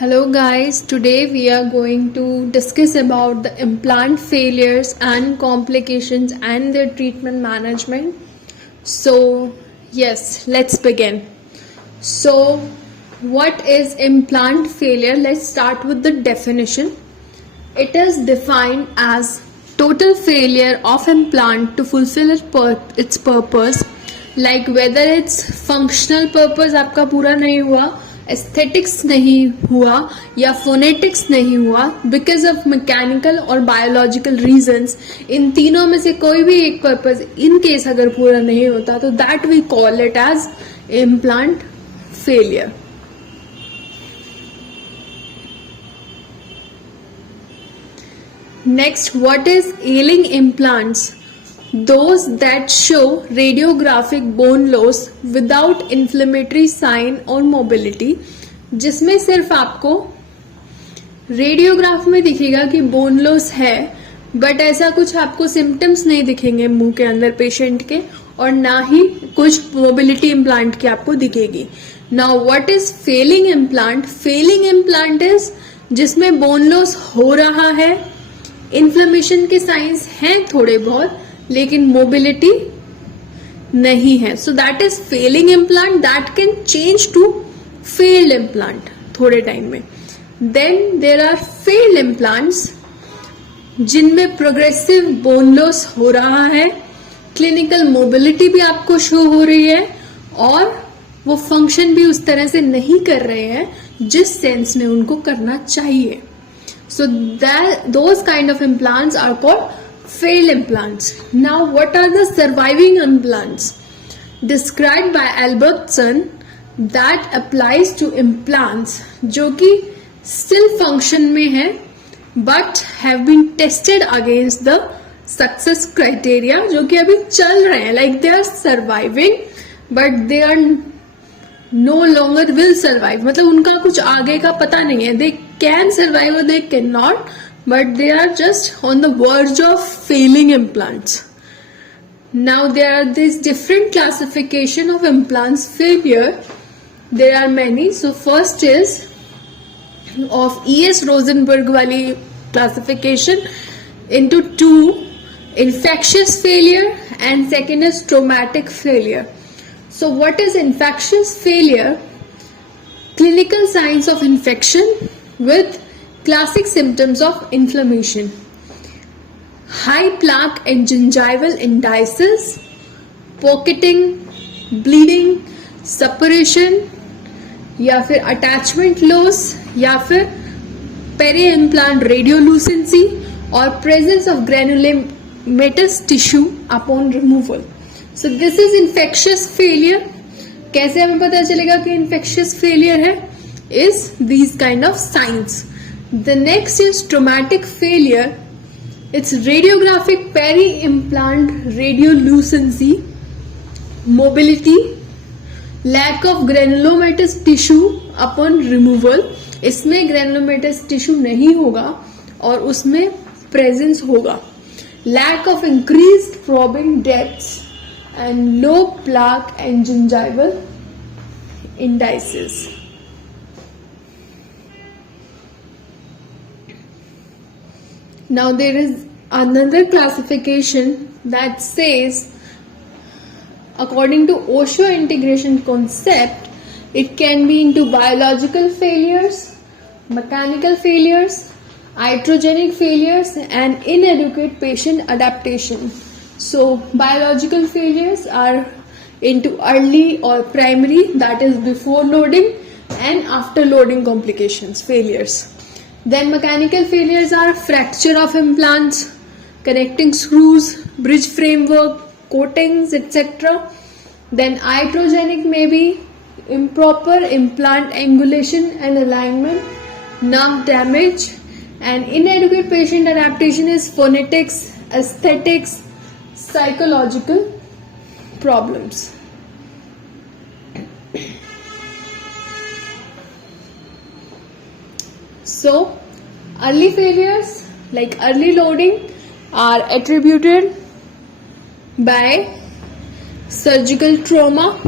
Hello guys, today we are going to discuss about the implant failures and complications and their treatment management. So, yes, let's begin. So, what is implant failure? Let's start with the definition. It is defined as total failure of implant to fulfill its purpose, like whether its functional purpose आपका पूरा नहीं हुआ, aesthetics नहीं हुआ या phonetics नहीं हुआ because of mechanical और बायोलॉजिकल रीजंस. इन तीनों में से कोई भी एक पर्पज इन केस अगर पूरा नहीं होता तो that we call it as implant failure. Next, what is ailing implants? Those that show radiographic bone loss without inflammatory sign or mobility, जिसमें सिर्फ आपको रेडियोग्राफ में दिखेगा कि बोन लॉस है, बट ऐसा कुछ आपको सिम्टम्स नहीं दिखेंगे मुंह के अंदर पेशेंट के, और ना ही कुछ मोबिलिटी इम्प्लांट की आपको दिखेगी. Now what is failing implant? Failing implant is जिसमें बोन लॉस हो रहा है, इन्फ्लेमेशन के साइंस हैं थोड़े बहुत, लेकिन मोबिलिटी नहीं है. So that is failing implant. That can change to failed implant थोड़े टाइम में. Then there are failed implants जिनमें प्रोग्रेसिव बोन लॉस हो रहा है, क्लिनिकल मोबिलिटी भी आपको शो हो रही है, और वो फंक्शन भी उस तरह से नहीं कर रहे हैं जिस सेंस में उनको करना चाहिए. So those kind of implants are called failed implants. Now, what are the surviving implants? Described by Albertson, that applies to implants जो कि still function में है but have been tested against the success criteria, जो कि अभी चल रहे हैं, like they are surviving but they are no longer will survive. मतलब उनका कुछ आगे का पता नहीं है. They can survive or they cannot, but they are just on the verge of failing implants. Now there are these different classification of implants failure. There are many. So first is of E.S. Rosenberg wali classification into two: infectious failure and second is traumatic failure. So what is infectious failure? Clinical signs of infection with classic symptoms of inflammation. High plaque and gingival indices, pocketing, bleeding, suppuration, या फिर attachment loss, या फिर peri-implant radiolucency और presence of granulomatous tissue upon removal. So this is infectious failure. कैसे हमें पता चलेगा कि infectious failure है? Is these kind of signs. The next is traumatic failure. It's radiographic peri-implant radiolucency, mobility, lack of granulomatous tissue upon removal. इसमें granulomatous tissue नहीं होगा और उसमें presence होगा. Lack of increased probing depths and low plaque and gingival indices. Now there is another classification that says, according to Osho integration concept, it can be into biological failures, mechanical failures, iatrogenic failures and inadequate patient adaptation. So biological failures are into early or primary, that is before loading, and after loading complications failures. Then mechanical failures are fracture of implants, connecting screws, bridge framework, coatings, etc. Then iatrogenic may be improper implant angulation and alignment, nerve damage, and inadequate patient adaptation is phonetics, aesthetics, psychological problems. So early failures like early loading are attributed by surgical trauma,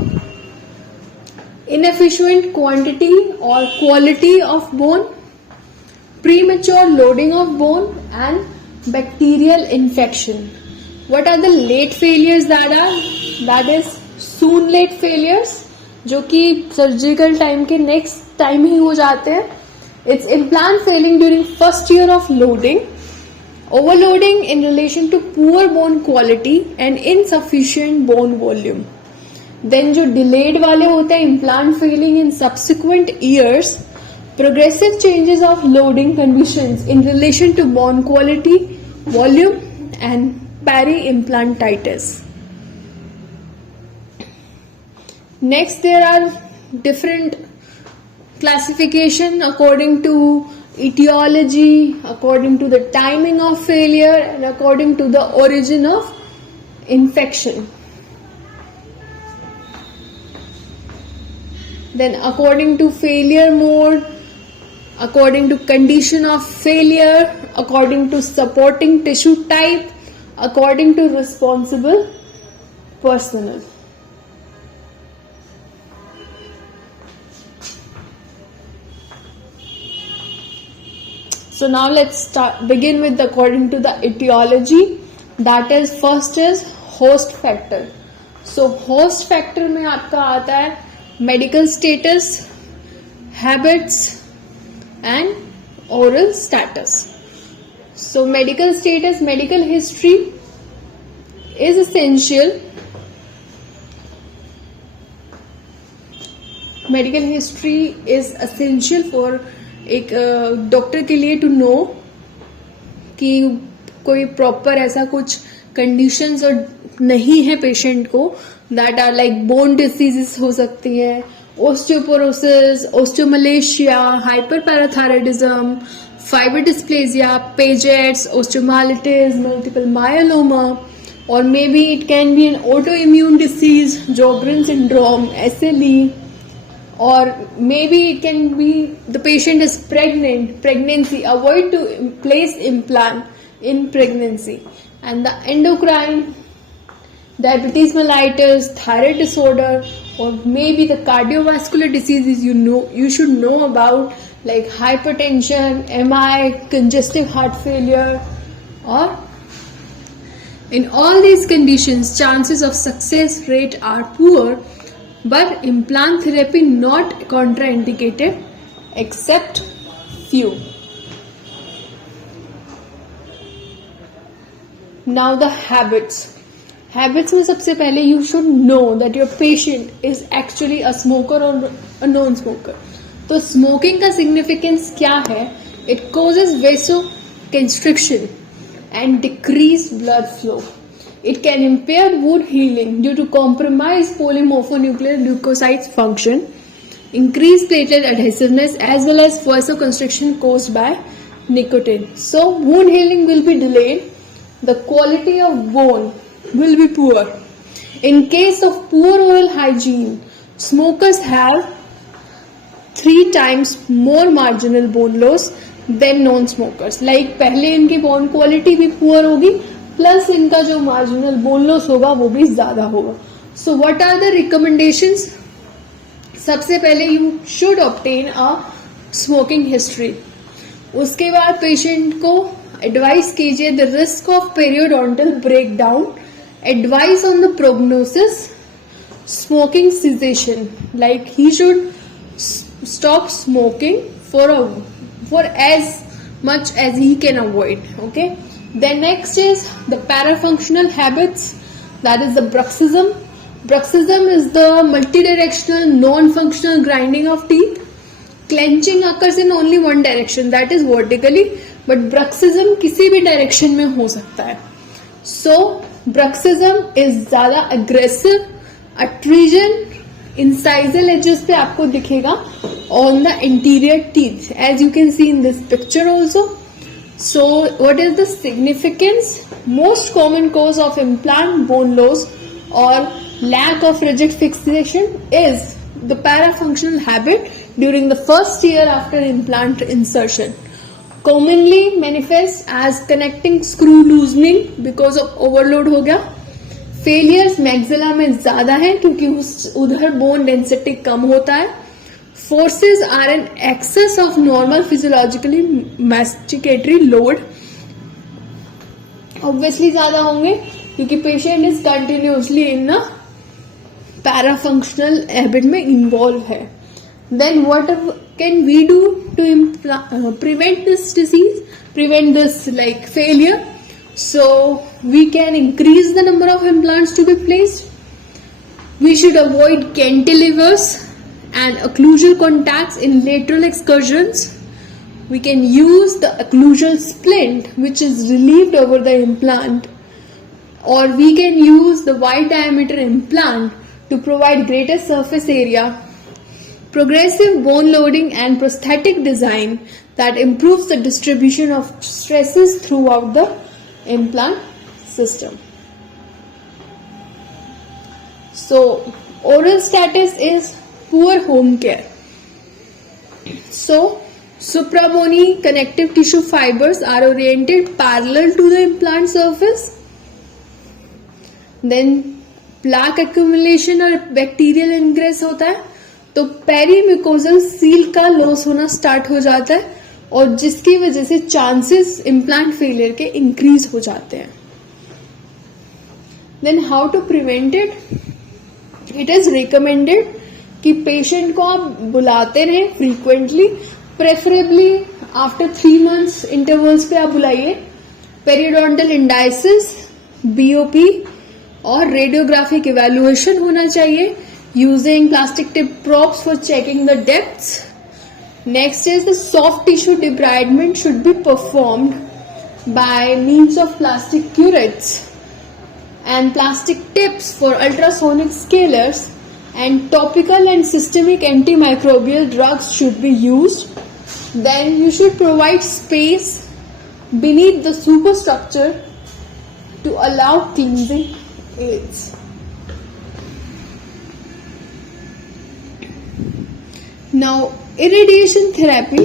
inefficient quantity or quality of bone, premature loading of bone, and bacterial infection. What are the late failures that are? That is soon late failures, जो कि surgical time के next time ही हो जाते हैं. It's implant failing during first year of loading, overloading in relation to poor bone quality and insufficient bone volume. Then जो delayed वाले होते हैं, implant failing in subsequent years, progressive changes of loading conditions in relation to bone quality, volume and peri-implantitis. Next, there are different classification according to etiology, according to the timing of failure, and according to the origin of infection. Then according to failure mode, according to condition of failure, according to supporting tissue type, according to responsible personnel. So now let's begin with according to the etiology. That is, first is host factor. So host factor में आपका आता है medical status, habits and oral status. So medical status, medical history is essential. Medical history is essential for एक doctor के लिए to know कि कोई proper ऐसा कुछ कंडीशंस और नहीं है पेशेंट को, that are like bone diseases हो सकती है, osteoporosis, osteomalacia, hyperparathyroidism, fibrous dysplasia, Paget's, osteomyelitis, multiple myeloma, और maybe it can be an autoimmune disease, Sjogren syndrome, SLE, or maybe it can be the patient is pregnancy, avoid to place implant in pregnancy, and the endocrine, diabetes mellitus, thyroid disorder, or maybe the cardiovascular diseases you should know about, like hypertension, MI, congestive heart failure. Or in all these conditions, chances of success rate are poor, but implant therapy not contraindicated except few. Now the habits. Habits में सबसे पहले you should know that your patient is actually a smoker or a non-smoker. तो smoking का significance क्या है? It causes vasoconstriction and decreased blood flow. It can impair wound healing due to compromised polymorphonuclear leukocytes function, increased platelet adhesiveness, as well as vasoconstriction caused by nicotine. So wound healing will be delayed. The quality of bone will be poor. In case of poor oral hygiene, smokers have 3 times more marginal bone loss than non-smokers. Like पहले इनकी bone quality भी poor होगी, plus इनका जो marginal bone loss होगा वो भी ज्यादा होगा. So what are the recommendations? सबसे पहले you should obtain a smoking history. उसके बाद पेशेंट को एडवाइस कीजिए the risk of periodontal breakdown, advice on the prognosis, smoking cessation, like he should stop smoking for as much as he can avoid. Okay. Then next is the parafunctional habits, that is the bruxism. Bruxism is the multidirectional non-functional grinding of teeth. Clenching occurs in only one direction, that is vertically, but bruxism किसी भी direction में हो सकता है. So bruxism is ज़्यादा aggressive. Adhesion incisal edges पे आपको दिखेगा on the anterior teeth, as you can see in this picture also. So what is the significance? Most common cause of implant bone loss or lack of rigid fixation is the parafunctional habit during the first year after implant insertion. Commonly manifests as connecting screw loosening because of overload हो गया, failures maxilla में ज्यादा है क्योंकि उधर bone density कम होता है. Forces are an excess of normal physiologically masticatory load. Obviously ज्यादा होंगे क्योंकि patient is continuously in a parafunctional habit में इन्वॉल्व है. Then what can we do to prevent this disease, prevent this like failure? So we can increase the number of implants to be placed. We should avoid cantilevers and occlusal contacts in lateral excursions. We can use the occlusal splint which is relieved over the implant, or we can use the wide diameter implant to provide greater surface area. Progressive bone loading and prosthetic design that improves the distribution of stresses throughout the implant system. So, oral status is poor home care. So, supramony connective tissue fibers are oriented parallel to the implant surface. Then, plaque accumulation और bacterial ingress होता है, तो perimucosal seal का loss होना start हो जाता है और जिसकी वजह से चांसेस इम्प्लांट फेलियर के इंक्रीज हो जाते हैं. Then how to prevent it? It is recommended कि पेशेंट को आप बुलाते रहें frequently, preferably after 3 months intervals पे आप बुलाइए. पेरियोडोंटल इंडाइसिस, बीओपी और रेडियोग्राफिक इवैल्यूएशन होना चाहिए using plastic tip probes for checking the depths. Next is the soft tissue debridement should be performed by means of plastic curettes and plastic tips for ultrasonic scalers, and topical and systemic antimicrobial drugs should be used. Then you should provide space beneath the superstructure to allow cleansing aids. Now, irradiation therapy,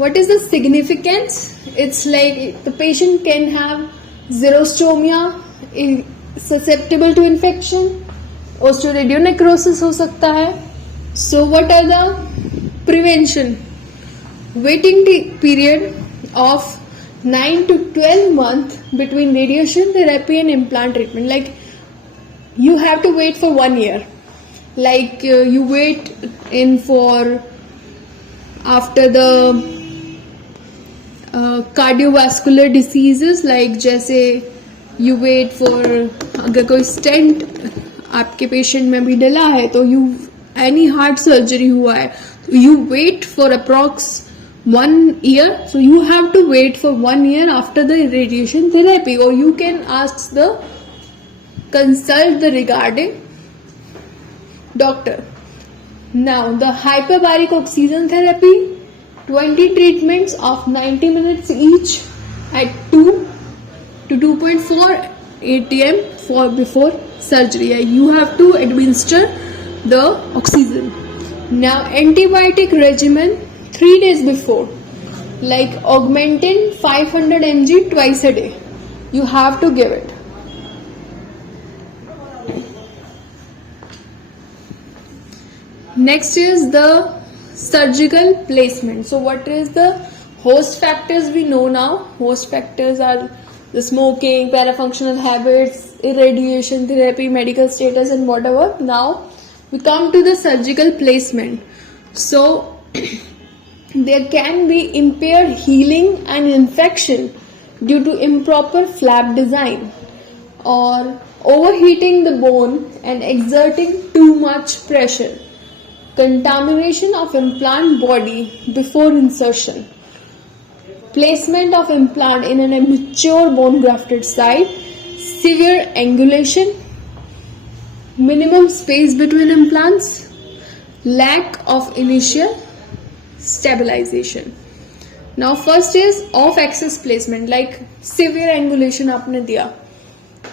what is the significance? It's like the patient can have xerostomia, susceptible to infection, osteoradionecrosis हो सकता है. So, what are the prevention? Waiting period of 9 to 12 months between radiation therapy and implant treatment. Like, you have to wait for 1 year. Like you wait in for after the cardiovascular diseases, like जैसे you wait for अगर कोई stent आपके patient में भी डला है तो any heart surgery हुआ है तो you wait for approx 1 year. So you have to wait for 1 year after the radiation therapy, or you can consult the regarding doctor. Now the hyperbaric oxygen therapy, 20 treatments of 90 minutes each at 2 to 2.4 atm for before surgery. You have to administer the oxygen. Now antibiotic regimen 3 days before, like Augmentin 500 mg twice a day. You have to give it. Next is the surgical placement. So what is the host factors we know now? Host factors are the smoking, parafunctional habits, irradiation therapy, medical status and whatever. Now we come to the surgical placement. So there can be impaired healing and infection due to improper flap design, or overheating the bone and exerting too much pressure. Contamination of implant body before insertion. Placement of implant in an immature bone grafted site. Severe angulation. Minimum space between implants. Lack of initial stabilization. Now first is off axis placement, like severe angulation आपने दिया.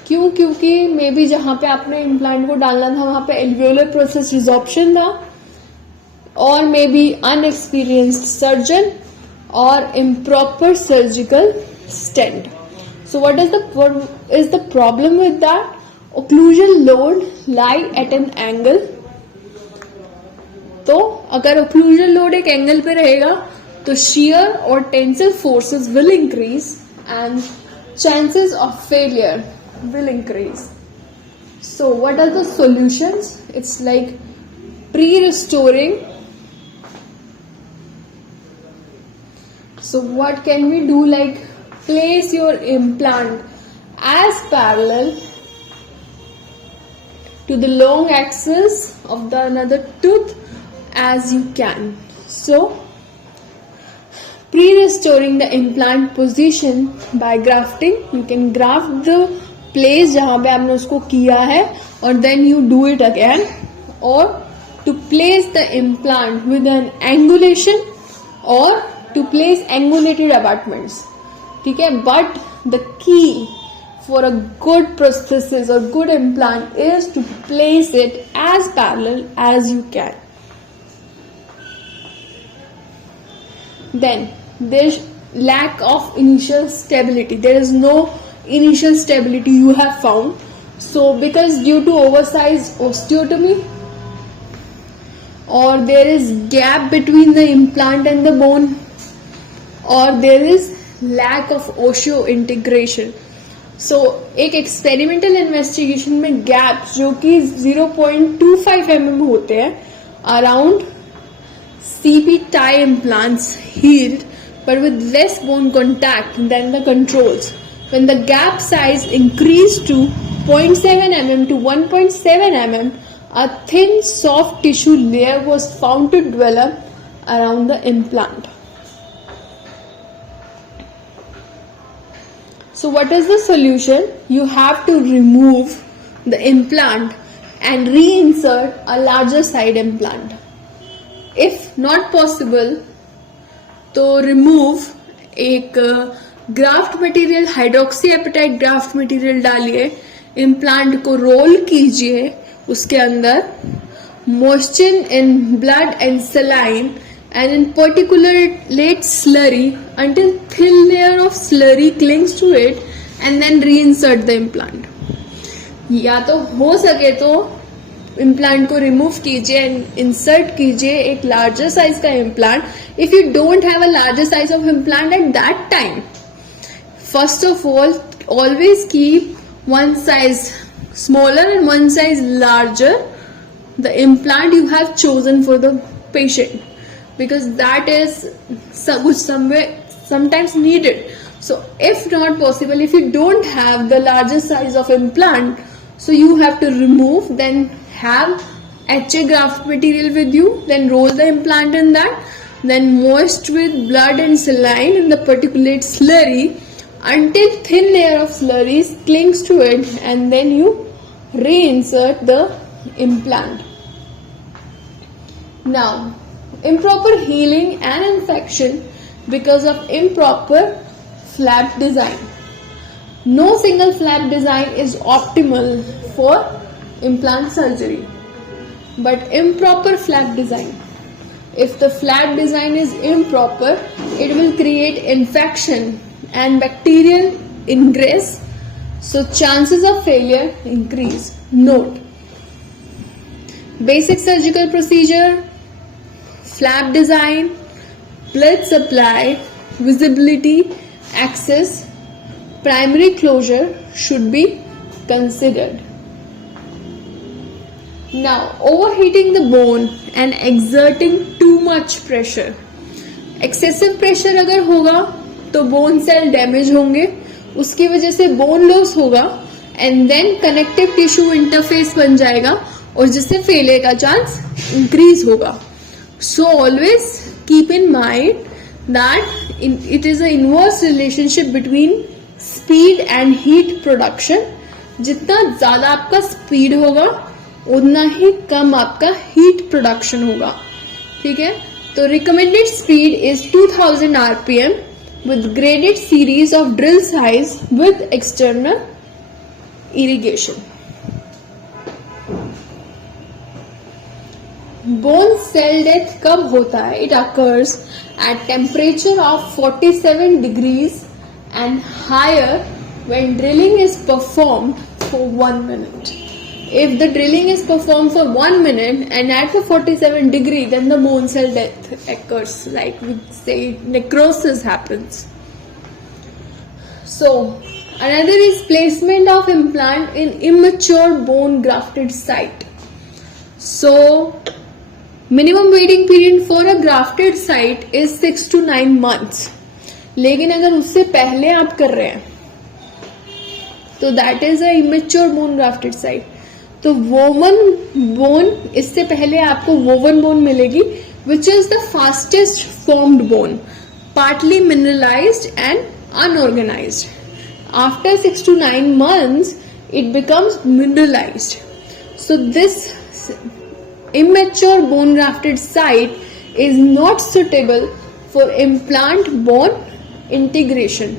क्यों? क्योंकि may be जहाँ पे आपने implant को डालना था वहां पे एल्वियोलर प्रोसेस रिजॉर्प्शन था, or maybe unexperienced surgeon, or improper surgical stent. So what is the problem with that? occlusal load lie at an angle. तो अगर occlusal load एक एंगल पे रहेगा तो shear और tensile forces will increase and chances of failure will increase. So what are the solutions? It's like pre-restoring. So what can we do? Like place your implant as parallel to the long axis of the another tooth as you can. So pre-restoring the implant position by grafting, you can graft the place जहाँ पे आपने उसको किया है और then you do it again, or to place the implant with an angulation or to place angulated abutments. ठीक है, but the key for a good prosthesis or good implant is to place it as parallel as you can. Then there's lack of initial stability. There is no initial stability you have found. So because due to oversized osteotomy, or there is gap between the implant and the bone, or there is lack of osseointegration. So एक experimental investigation में gap जो कि 0.25 mm होते हैं around CP tie implants healed but with less bone contact than the controls. When the gap size increased to 0.7 mm to 1.7 mm, a thin soft tissue layer was found to develop around the implant. So what is the solution? You have to remove the implant and reinsert a larger side implant. If not possible, तो remove एक graft material, hydroxyapatite graft material डालिए, implant को roll कीजिए, उसके अंदर moisten in blood and saline and in particulate slurry until thin layer of slurry clings to it and then reinsert the implant. या तो हो सके तो इम्प्लांट को रिमूव कीजिए एंड इंसर्ट कीजिए एक लार्जर साइज का implant. If you don't have a larger size of implant at that time, first of all always keep one size smaller and one size larger the implant you have chosen for the patient, because that is sometimes needed. So if not possible, if you don't have the larger size of implant, so you have to remove, then have HA graft material with you, then roll the implant in that, then moist with blood and saline in the particulate slurry until thin layer of slurry clings to it, and then you reinsert the implant. Now, improper healing and infection because of improper flap design. No single flap design is optimal for implant surgery, but improper flap design. If the flap design is improper, it will create infection and bacterial ingress, so chances of failure increase. Note: basic surgical procedure, flap design, blood supply, visibility, access, primary closure should be considered. Now, overheating the bone and exerting too much pressure. Excessive pressure अगर होगा तो bone cell damage होंगे, उसकी वजह से bone loss होगा and then connective tissue interface बन जाएगा और जिससे फेलियर का चांस इंक्रीज होगा. So always keep in mind that it is a inverse relationship between speed and heat production. जितना ज्यादा आपका स्पीड होगा उतना ही कम आपका हीट प्रोडक्शन होगा. ठीक है, तो recommended speed is 2000 RPM with graded series of drill size with external irrigation. Bone cell death कब होता है? It occurs at temperature of 47 degrees and higher when drilling is performed for 1 minute. If the drilling is performed for 1 minute and at the 47 degree, then the bone cell death occurs, like we say necrosis happens. So another is placement of implant in immature bone grafted site. So minimum waiting period for a grafted site is 6 to 9 months. लेकिन अगर उससे पहले आप कर रहे हैं तो that is a immature bone grafted site. तो वोवन बोन, इससे पहले आपको वोवन बोन मिलेगी which is the fastest formed bone, partly mineralised and unorganised. After 6 to 9 months it becomes mineralized. So this immature bone grafted site is not suitable for implant bone integration.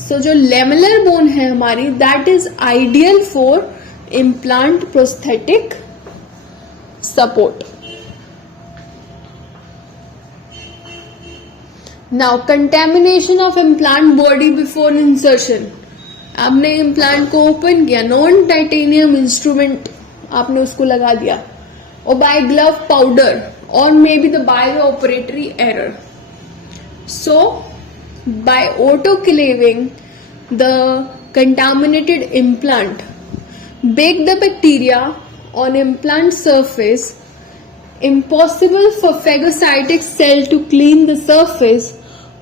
So जो lamellar bone है हमारी, that is ideal for implant prosthetic support. Now contamination of implant body before insertion. आपने implant को open किया, non titanium instrument आपने उसको लगा दिया, और बाय ग्लव पाउडर और maybe the by operatory error. So by autoclaving the contaminated implant, bake the bacteria on implant surface, impossible for phagocytic cell to clean the surface,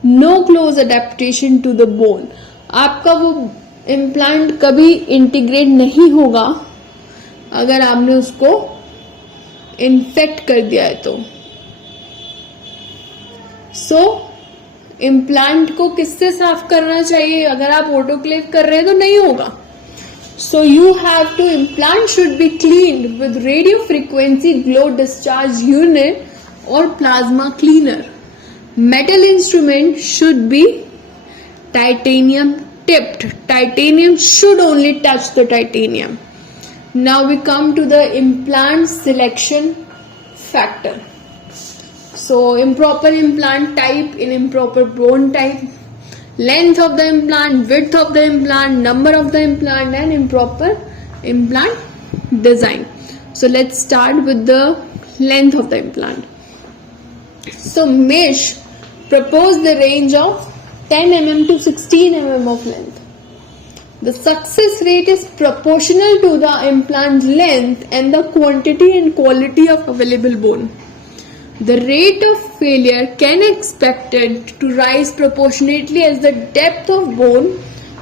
no close adaptation to the bone. आपका वो implant कभी integrate नहीं होगा अगर आपने उसको infect कर दिया है तो. सो इम्प्लांट को किससे साफ करना चाहिए? अगर आप ऑटोक्लेव कर रहे हैं तो नहीं होगा. So you have to, implant should be cleaned with radio frequency glow discharge unit और plasma cleaner. Metal instrument should be titanium tipped. Titanium should only touch the titanium. Now we come to the implant selection factor. So improper implant type in improper bone type, length of the implant, width of the implant, number of the implant, and improper implant design. So let's start with the length of the implant. So Mish proposed the range of 10 mm to 16 mm of length. The success rate is proportional to the implant length and the quantity and quality of available bone. The rate of failure can expected to rise proportionately as the depth of bone.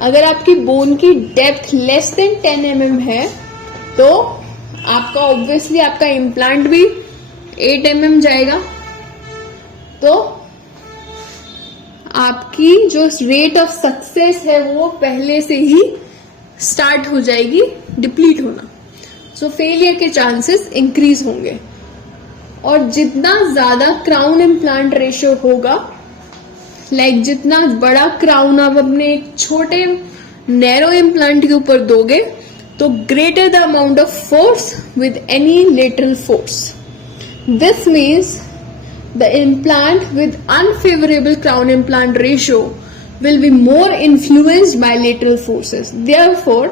अगर आपकी bone की depth less than 10 mm है तो आपका obviously आपका implant भी 8 mm जाएगा. तो आपकी जो रेट ऑफ सक्सेस है वो पहले से ही स्टार्ट हो जाएगी डिप्लीट होना. सो फेलियर के चांसेस इंक्रीज होंगे. और जितना ज्यादा क्राउन इम्प्लांट रेशियो होगा, लाइक जितना बड़ा क्राउन आप अपने एक छोटे नैरो इम्प्लांट के ऊपर दोगे तो greater the amount of force with any lateral force. This means the implant with unfavourable crown implant ratio will be more influenced by lateral forces. Therefore,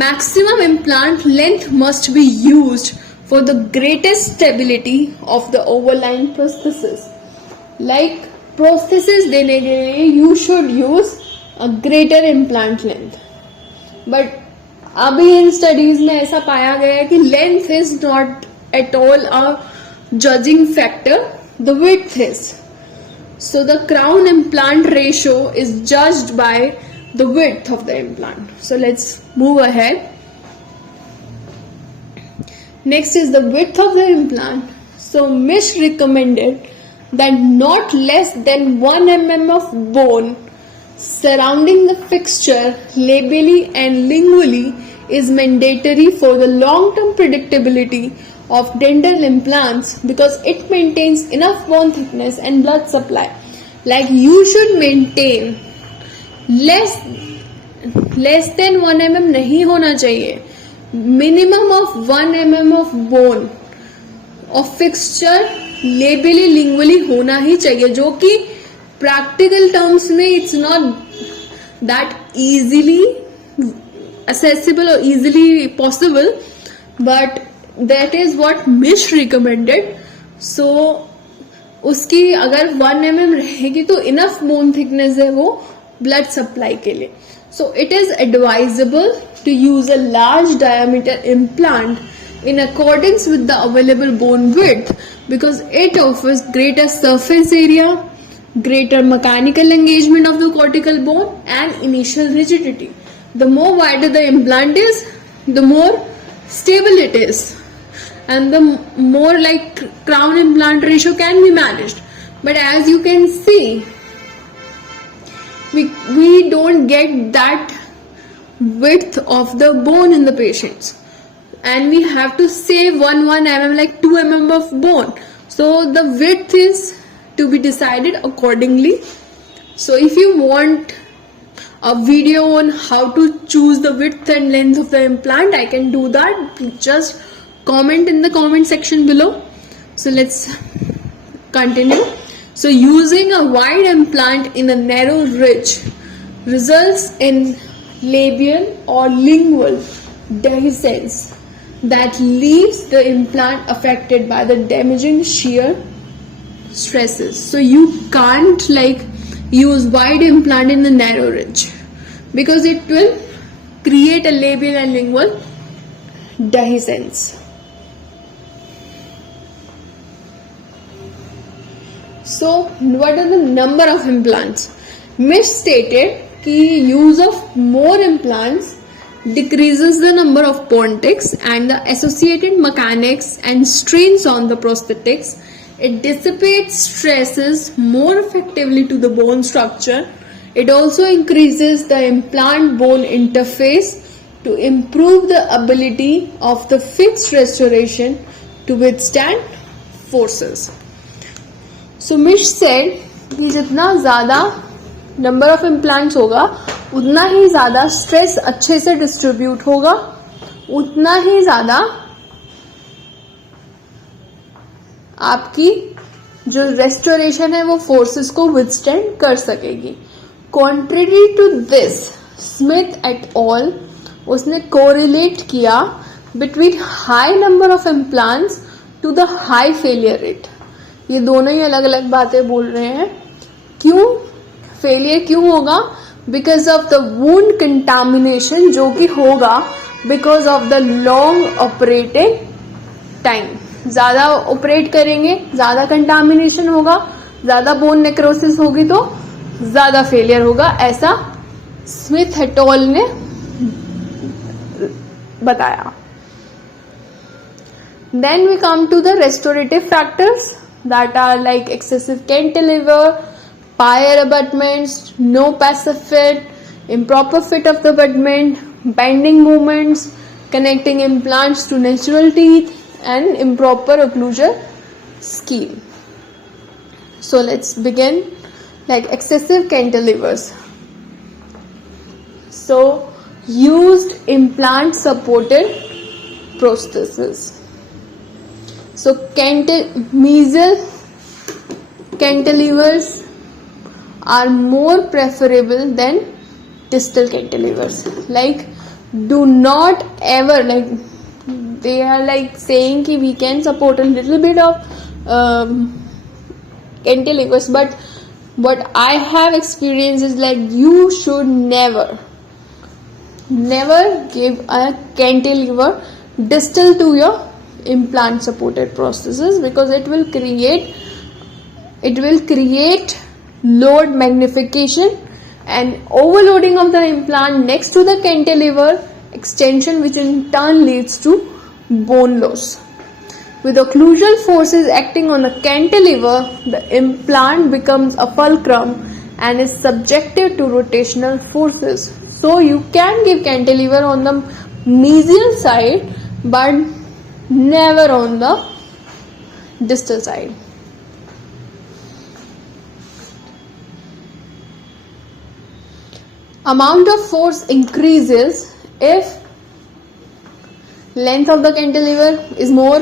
maximum implant length must be used for the greatest stability of the overlying prosthesis. Like prosthesis देने के लिए you should use a greater implant length. But अभी इन studies में ऐसा पाया गया है कि length is not at all a judging factor. The width is. So the crown implant ratio is judged by the width of the implant. So let's move ahead. Next is the width of the implant. So Mish recommended that not less than 1 mm of bone surrounding the fixture labially and lingually is mandatory for the long-term predictability of dental implants because it maintains enough bone thickness and blood supply. Like you should maintain less than 1 mm नहीं होना चाहिए. Minimum of 1 mm of bone of fixture labially lingually होना ही चाहिए, जो कि practical terms में it's not that easily accessible or easily possible, but that is what Mish recommended. So उसकी अगर 1 mm रहेगी तो इनफ बोन थिकनेस है वो ब्लड सप्लाई के लिए. So it is advisable to use a large diameter implant in accordance with the available bone width because it offers greater surface area, greater mechanical engagement of the cortical bone and initial rigidity. The more wider the implant is, the more stable it is, and the more like crown implant ratio can be managed. But as you can see, we don't get that width of the bone in the patients, and we have to save 1 mm, like 2 mm of bone. So the width is to be decided accordingly. So if you want a video on how to choose the width and length of the implant, I can do that. Just comment in the comment section below. So let's continue. So using a wide implant in a narrow ridge results in labial or lingual dehiscence that leaves the implant affected by the damaging shear stresses. So you can't like use wide implant in the narrow ridge because it will create a labial and lingual dehiscence. So what are the number of implants? Mish stated कि use of more implants decreases the number of pontics and the associated mechanics and strains on the prosthetics. It dissipates stresses more effectively to the bone structure. It also increases the implant bone interface to improve the ability of the fixed restoration to withstand forces. So Mish said कि जितना ज़्यादा number of implants होगा उतना ही ज्यादा stress अच्छे से distribute होगा, उतना ही ज्यादा आपकी जो रेस्टोरेशन है वो फोर्सेस को विथस्टैंड कर सकेगी. Contrary to this, Smith et al, उसने कोरिलेट किया between high number of implants to the high failure rate. ये दोनों ही अलग अलग बातें बोल रहे हैं. क्यों फेलियर क्यों होगा? Because of the wound contamination जो कि होगा because of the long operating time. ज्यादा ऑपरेट करेंगे, ज्यादा कंटामिनेशन होगा, ज्यादा बोन नेक्रोसिस होगी तो ज्यादा फेलियर होगा, ऐसा स्मिथ एट ऑल ने बताया. Then we come to the restorative factors that are like excessive cantilever, Pier abutments, no passive fit, improper fit of the abutment, bending movements, connecting implants to natural teeth, and improper occlusal scheme. So let's begin. Like excessive cantilevers. So used implant supported prosthesis. So mesial cantilevers are more preferable than distal cantilevers. Like do not ever, like they are like saying कि we can support a little bit of cantilevers, but what I have experienced is like you should never give a cantilever distal to your implant supported prosthesis because it will create load magnification and overloading of the implant next to the cantilever extension, which in turn leads to bone loss. With occlusal forces acting on the cantilever, the implant becomes a fulcrum and is subjected to rotational forces. So you can give cantilever on the mesial side but never on the distal side. Amount of force increases if length of the cantilever is more,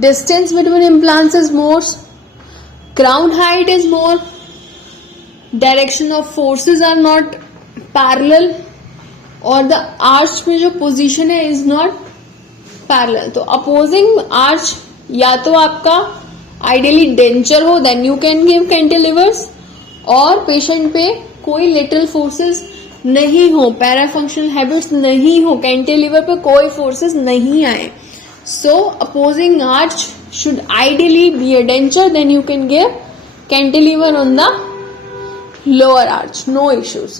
distance between implants is more, crown height is more, direction of forces are not parallel, और the arch में जो position है is not parallel. तो opposing arch या तो आपका ideally denture हो, then you can give cantilevers, और पेशेंट पे कोई लेटरल फोर्सेस नहीं हो, पैराफंक्शनल हैबिट्स नहीं हो, कैंटिलीवर पे कोई फोर्सेस नहीं आए. So opposing arch should ideally be a denture, then you can give cantilever on the lower arch, no issues.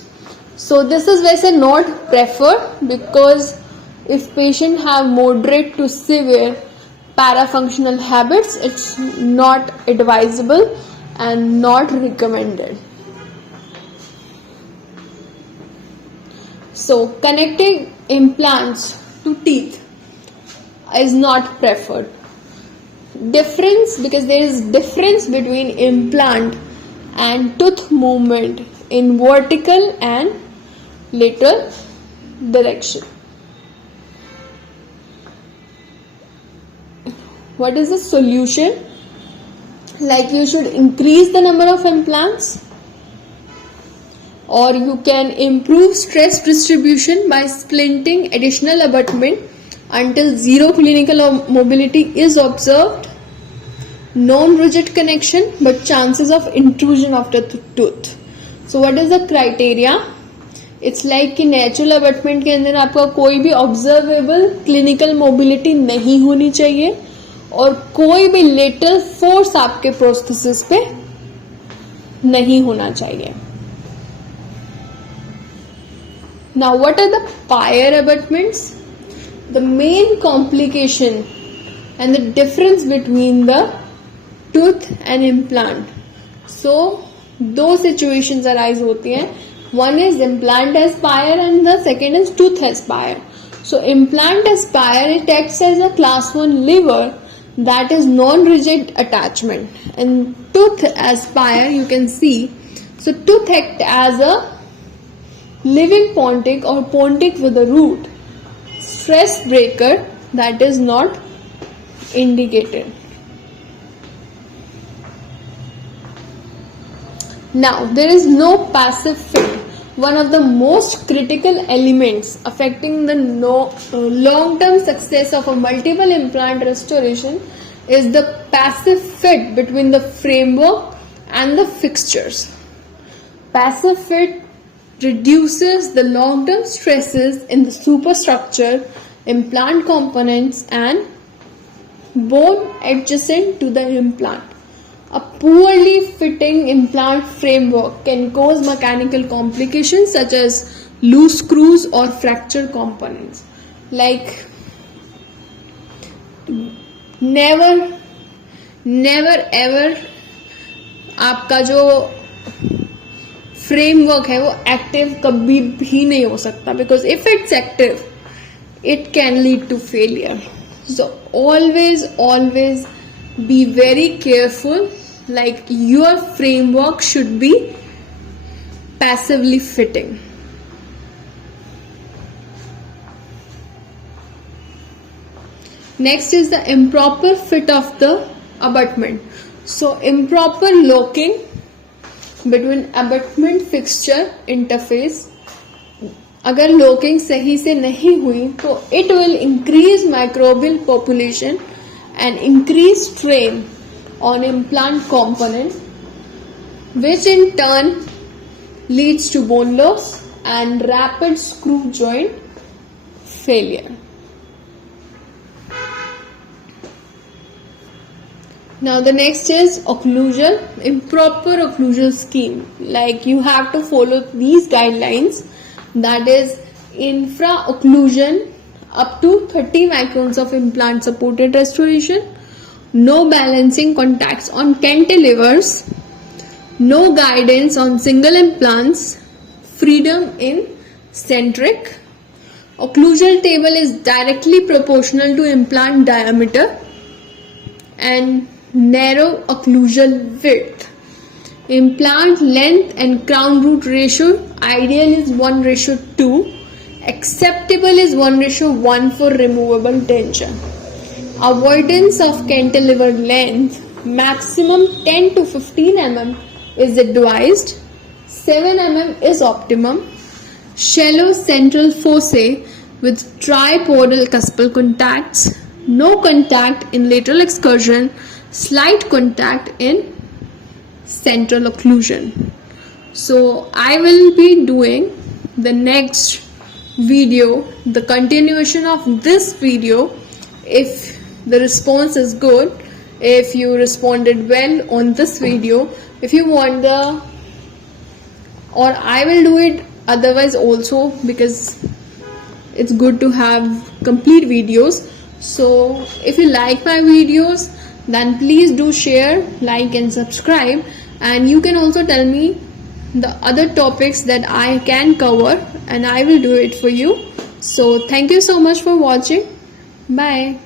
So this is वैसे not preferred, because if patient have moderate to severe parafunctional habits, it's not advisable and not recommended. So connecting implants to teeth is not preferred. Difference, because there is difference between implant and tooth movement in vertical and lateral direction. What is the solution? Like, you should increase the number of implants, or you can improve stress distribution by splinting additional abutment until zero clinical mobility is observed. Non-rigid connection but chances of intrusion of the tooth. So what is the criteria? It's like कि natural abutment के अंदर आपका कोई भी observable clinical mobility नहीं होनी चाहिए, और कोई भी लेटरल फोर्स आपके प्रोस्थेसिस पे नहीं होना चाहिए. Now what are the Pyer abutments? The main complication and the difference between the tooth and implant. So दो situations arise होती हैं. One is implant has Pyer and the second is tooth has Pyer. So implant has Pyer, it acts as a class 1 lever that is non-rigid attachment, and tooth as Pyer, you can see, so tooth act as a living pontic or pontic with a root, stress breaker that is not indicated. Now there is no passive fit. One of the most critical elements affecting the long-term success of a multiple implant restoration is the passive fit between the framework and the fixtures. Passive fit reduces the long-term stresses in the superstructure, implant components and bone adjacent to the implant. A poorly fitting implant framework can cause mechanical complications such as loose screws or fracture components. Like, never ever आपका जो framework है वो active कभी भी नहीं हो सकता, because if it's active it can lead to failure. So always be very careful. Like, your framework should be passively fitting. Next is the improper fit of the abutment. So improper locking between abutment fixture interface, अगर locking सही से नहीं हुई तो it will increase microbial population and increase strain on implant component, which in turn leads to bone loss and rapid screw joint failure. Now the next is occlusal, improper occlusal scheme. Like, you have to follow these guidelines, that is infraocclusion up to 30 microns of implant supported restoration, no balancing contacts on cantilevers, no guidance on single implants, freedom in centric. Occlusal table is directly proportional to implant diameter and narrow occlusal width. Implant length and crown root ratio ideal is 1:2. Acceptable is 1:1 for removable denture. Avoidance of cantilever length, maximum 10 to 15 mm is advised. 7 mm is optimum. shallow central foci with tripodal cuspal contacts, no contact in lateral excursion, slight contact in central occlusion. So I will be doing the next video, the continuation of this video. If the response is good, if you responded well on this video, if you want the, or I will do it otherwise also, because it's good to have complete videos. So if you like my videos, then please do share, like and subscribe, and you can also tell me the other topics that I can cover and I will do it for you. So thank you so much for watching. Bye.